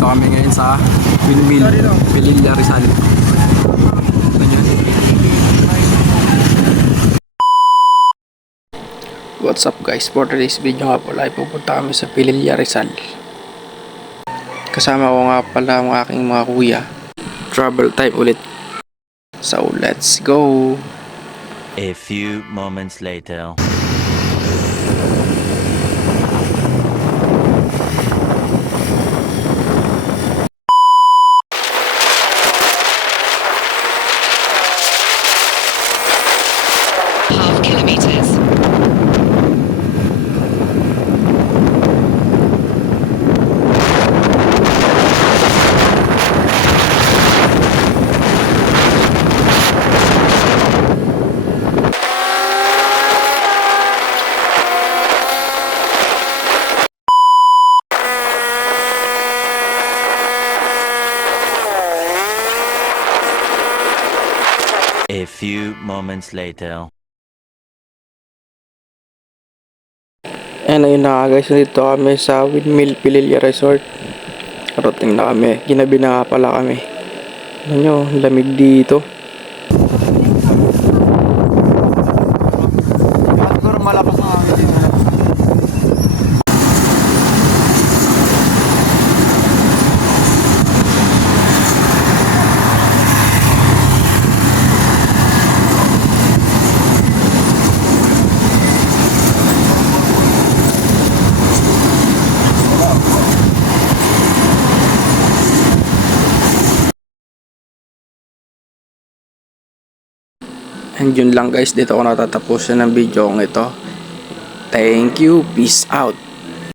Dito kami ngayon sa Windmill, Pililla, Rizal. What's up guys, for today's video nga pala ay pupunta kami sa Pililla, Rizal. Kasama ko nga pala ang aking mga kuya. Travel time ulit. So let's go! A few moments later. Half kilometers. A few moments later. And ayun na nga guys, dito kami sa Windmill Pililla Resort. Karating na kami, ginabi na nga pala kami. Ano nyo, lamig dito. Siguro malakas ang hangin dito. And yun lang guys, dito ko natatapusin ng video kong ito. Thank you, peace out.